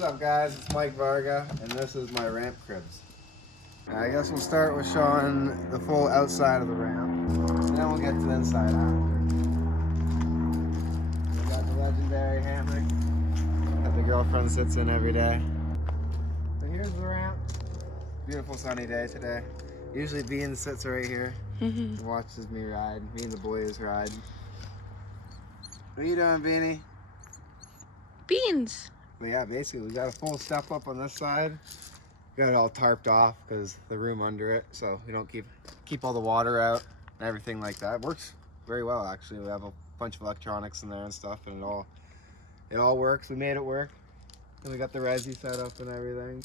What's up guys, it's Mike Varga and this is my ramp cribs. I guess we'll start with showing the full outside of the ramp, and then we'll get to the inside after. We got the legendary hammock that the girlfriend sits in every day. So here's the ramp. Beautiful sunny day today. Usually Bean sits right here and watches me ride. Me and the boys ride. What are you doing, Beanie? Beans. But yeah, basically we got a full step up on this side. Got it all tarped off because the room under it, so we don't keep all the water out and everything like that. It works very well actually. We have a bunch of electronics in there and stuff, and it all works. We made it work, and we got the resi set up and everything.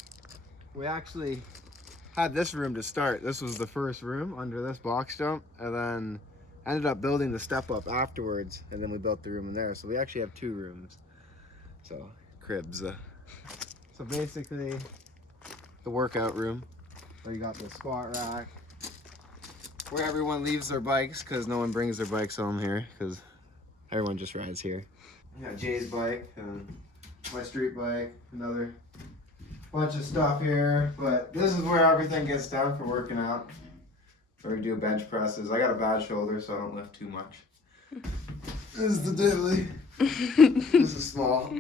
We actually had this room to start. This was the first room under this box jump, and then ended up building the step up afterwards, and then we built the room in there. So we actually have two rooms. So cribs. So basically, the workout room where you got the squat rack, where everyone leaves their bikes because no one brings their bikes home here because everyone just rides here. You got Jay's bike and my street bike, another bunch of stuff here, but this is where everything gets done for working out. Where we do bench presses. I got a bad shoulder, so I don't lift too much. This is the diddly. This is small.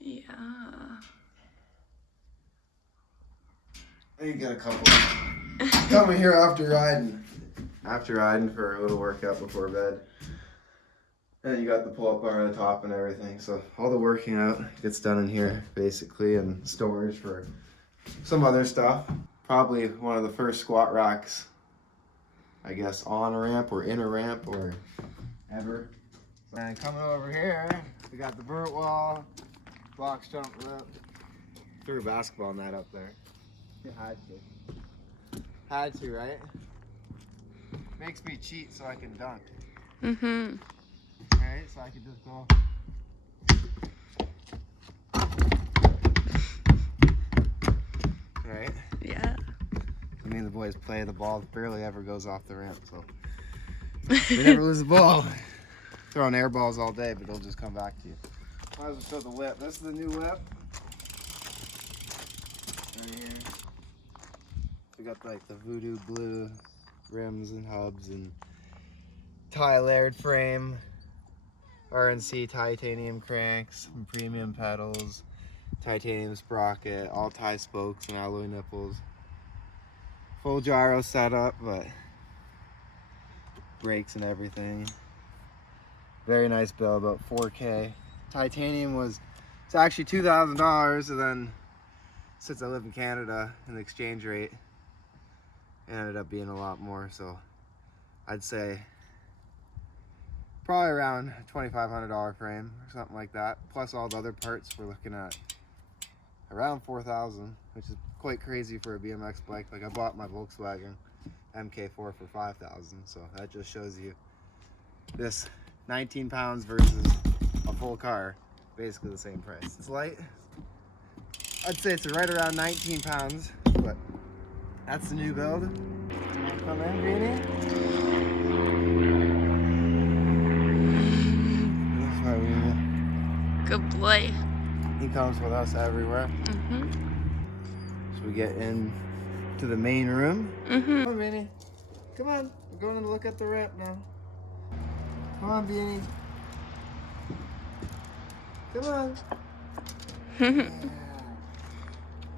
Yeah. You get a couple coming here after riding for a little workout before bed. And then you got the pull-up bar on the top and everything. So all the working out gets done in here basically, and storage for some other stuff. Probably one of the first squat racks, I guess, on a ramp or in a ramp or ever. And coming over here, we got the vert wall, box jump lip. Threw a basketball net up there. You had to, right? Makes me cheat so I can dunk. Alright, so I can just go. Right? Yeah. I mean, the boys play, the ball barely ever goes off the ramp, so we never lose the ball. Throwing air balls all day, but they'll just come back to you. Might as well show the whip. This is the new whip. Right here. We got like the voodoo blue rims and hubs and tie layered frame, RNC titanium cranks and premium pedals, titanium sprocket, all tie spokes and alloy nipples. Full gyro setup, but brakes and everything. Very nice build, about 4K. Titanium it's actually $2,000, and then since I live in Canada, and the exchange rate ended up being a lot more, so I'd say probably around $2,500 frame or something like that. Plus all the other parts, we're looking at around $4,000, which is quite crazy for a BMX bike. Like I bought my Volkswagen MK4 for $5,000, so that just shows you this 19 pounds versus a full car, basically the same price. It's light. I'd say it's right around 19 pounds, but that's the new build. Come in, Beanie. That's my Beanie. Good boy. He comes with us everywhere. So we get in to the main room. Come on, Beanie. Come on. We're going to look at the ramp now. Come on, Beanie. Come on.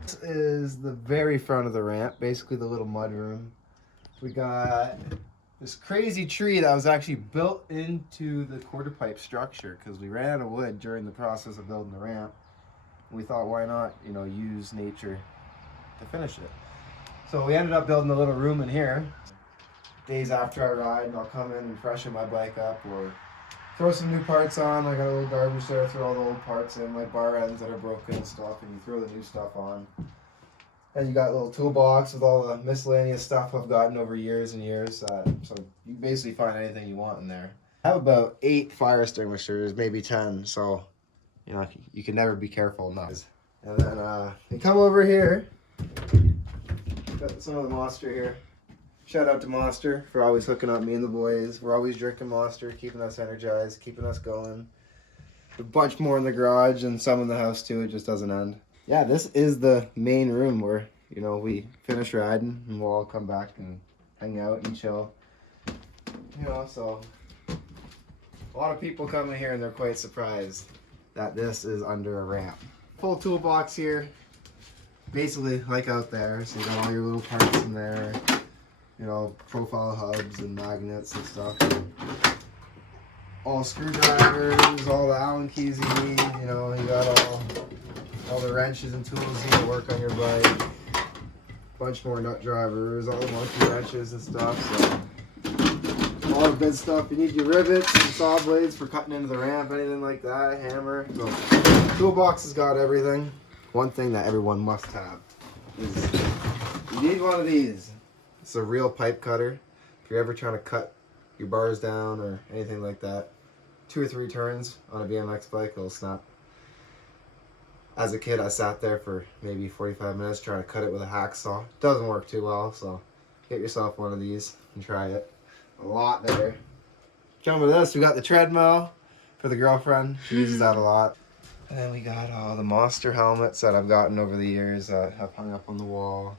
This is the very front of the ramp, basically the little mud room. We got this crazy tree that was actually built into the quarter pipe structure because we ran out of wood during the process of building the ramp. We thought, why not, use nature to finish it. So we ended up building a little room in here. Days after I ride, I'll come in and freshen my bike up or throw some new parts on. I got a little garbage there, throw all the old parts in, like bar ends that are broken and stuff, and you throw the new stuff on. And you got a little toolbox with all the miscellaneous stuff I've gotten over years and years. So you can basically find anything you want in there. I have about 8 fire extinguishers, maybe 10, so you can never be careful enough. And then you come over here. Got some of the Monster here. Shout out to Monster for always hooking up me and the boys. We're always drinking Monster, keeping us energized, keeping us going. A bunch more in the garage and some in the house too. It just doesn't end. Yeah, this is the main room where, you know, we finish riding and we'll all come back and hang out and chill. You know, so a lot of people come in here and they're quite surprised that this is under a ramp. Full toolbox here, basically like out there. So you got all your little parts in there, you know, profile hubs and magnets and stuff. All screwdrivers, all the Allen keys you need. You know, you got all the wrenches and tools you need to work on your bike. Bunch more nut drivers, all the monkey wrenches and stuff. So all the good stuff. You need your rivets and saw blades for cutting into the ramp, anything like that, hammer. So toolbox has got everything. One thing that everyone must have is you need one of these. It's a real pipe cutter. If you're ever trying to cut your bars down or anything like that, 2 or 3 turns on a BMX bike, it'll snap. As a kid, I sat there for maybe 45 minutes trying to cut it with a hacksaw. Doesn't work too well, so get yourself one of these and try it. A lot there. Jump with this, we got the treadmill for the girlfriend. She uses that a lot. And then we got all the monster helmets that I've gotten over the years that I've hung up on the wall.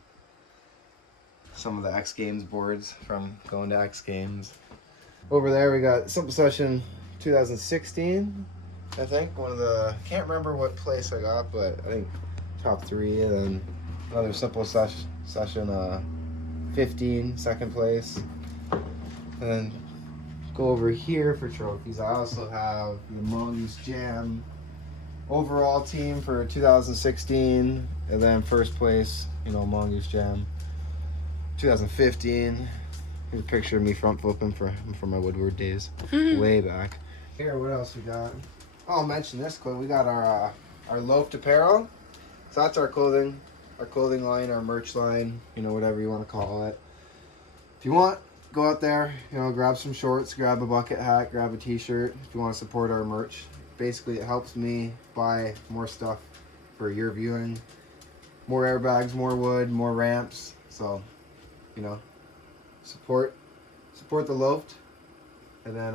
Some of the X Games boards from going to X Games. Over there we got Simple Session 2016, I think. One of the, can't remember what place I got, but I think top 3. And then another Simple Session 15, second place. And then go over here for trophies. I also have the Mongoose Jam overall team for 2016, and then first place, you know, Mongoose Jam 2015. Here's a picture of me front flipping for my Woodward days, way back. Here, what else we got? Oh, I'll mention this quick. We got our loafed apparel. So that's our clothing line, our merch line, you know, whatever you want to call it. If you want, go out there, you know, grab some shorts, grab a bucket hat, grab a t-shirt if you want to support our merch. Basically, it helps me buy more stuff for your viewing. More airbags, more wood, more ramps. So, you know, support the loafed, and then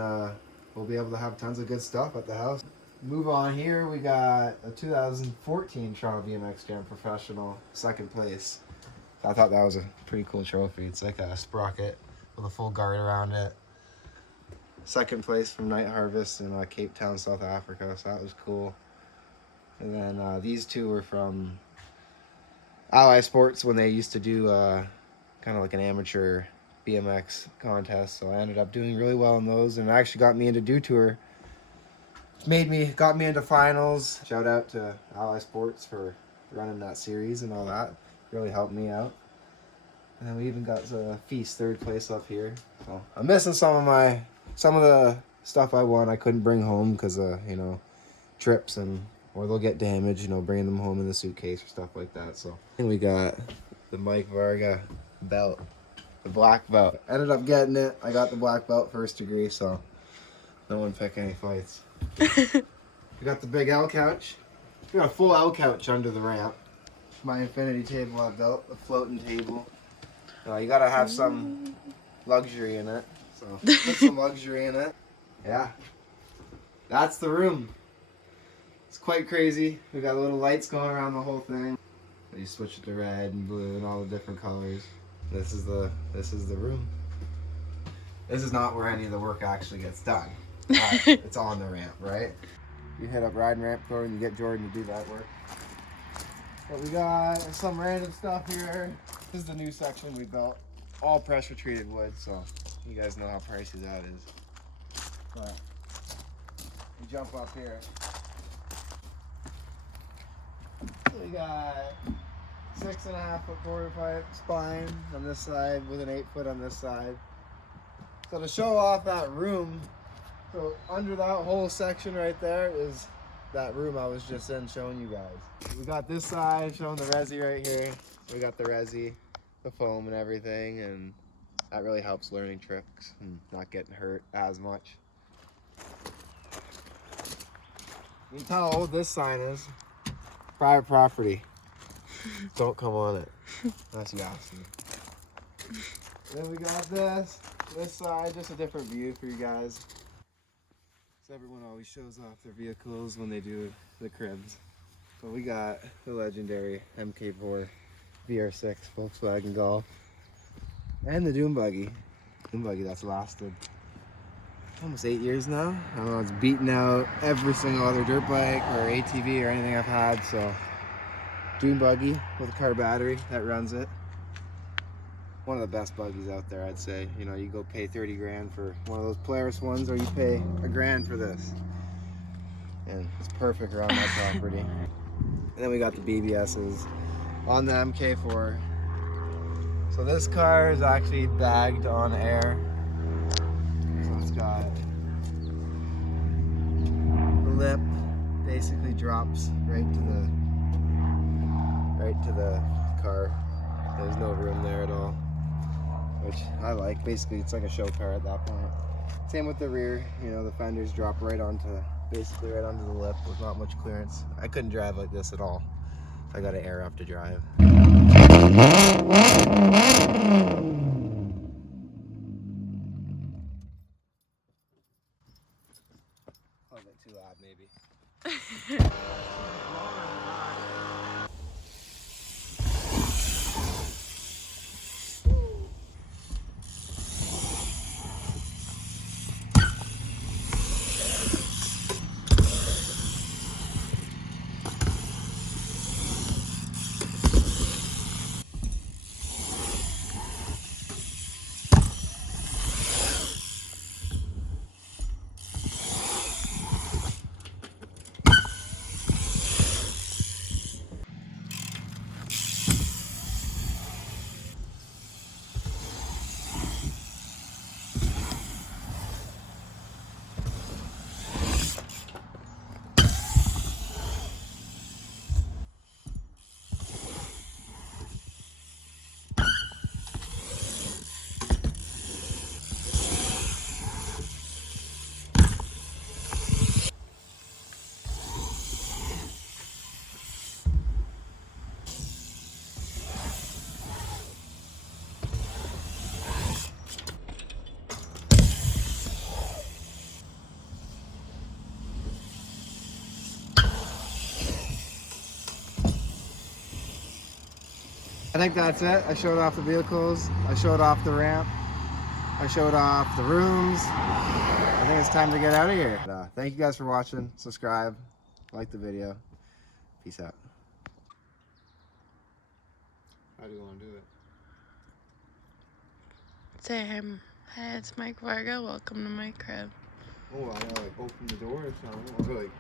we'll be able to have tons of good stuff at the house. Move on here, we got a 2014 Toronto BMX Jam Professional, second place. I thought that was a pretty cool trophy. It's like a sprocket with a full guard around it. Second place from Night Harvest in Cape Town, South Africa, so that was cool. And then these two were from Ally Sports when they used to do kind of like an amateur BMX contest. So I ended up doing really well in those, and it actually got me into Dew Tour. Got me into finals. Shout out to Ally Sports for running that series and all that. Really helped me out. And then we even got the Feast third place up here. So I'm missing some of the stuff I won. I couldn't bring home because of, you know, trips or they'll get damaged, you know, bringing them home in the suitcase or stuff like that. So and we got the Mike Varga belt, the black belt. Ended up getting it. I got the black belt first degree, so no one pick any fights. We got the big L couch. We got a full L couch under the ramp. My infinity table I built, the floating table. You gotta have some luxury in it, so put some luxury in it. Yeah, that's the room. It's quite crazy. We got little lights going around the whole thing. You switch it to red and blue and all the different colors. This is the room. This is not where any of the work actually gets done. It's on the ramp, right? You hit up Ride and Ramp Pro and you get Jordan to do that work. But we got some random stuff here. This is the new section we built. All pressure treated wood, so you guys know how pricey that is. But you jump up here. So we got 6.5 foot quarter pipe spine on this side with an 8 foot on this side. So to show off that room, so under that whole section right there is that room I was just in showing you guys. We got this side showing the resi right here. We got the resi, the foam and everything, and that really helps learning tricks and not getting hurt as much. You can tell how old this sign is. Private property. Don't come on it. That's nasty. Then we got this side, just a different view for you guys. So everyone always shows off their vehicles when they do the cribs. But we got the legendary MK4 VR6 Volkswagen Golf and the Dune Buggy. Dune Buggy that's lasted almost 8 years now. I don't know, it's beaten out every single other dirt bike or ATV or anything I've had. So Dune Buggy with a car battery that runs it. One of the best buggies out there, I'd say. You know, you go pay 30 grand for one of those Polaris ones, or you pay $1 grand for this. And it's perfect around my property. And then we got the BBSs on the MK4. So this car is actually bagged on air. So it's got the lip basically drops right to the car. There's no room there at all, which I like. Basically, it's like a show car at that point. Same with the rear. You know, the fenders drop basically right onto the lip with not much clearance. I couldn't drive like this at all. I got to air up to drive. A bit too loud, maybe. I think that's it. I showed off the vehicles. I showed off the ramp. I showed off the rooms. I think it's time to get out of here. Thank you guys for watching. Subscribe. Like the video. Peace out. How do you want to do it? Say, hey, it's Mike Varga. Welcome to my crib. Oh, I gotta like open the door or something. I'll go like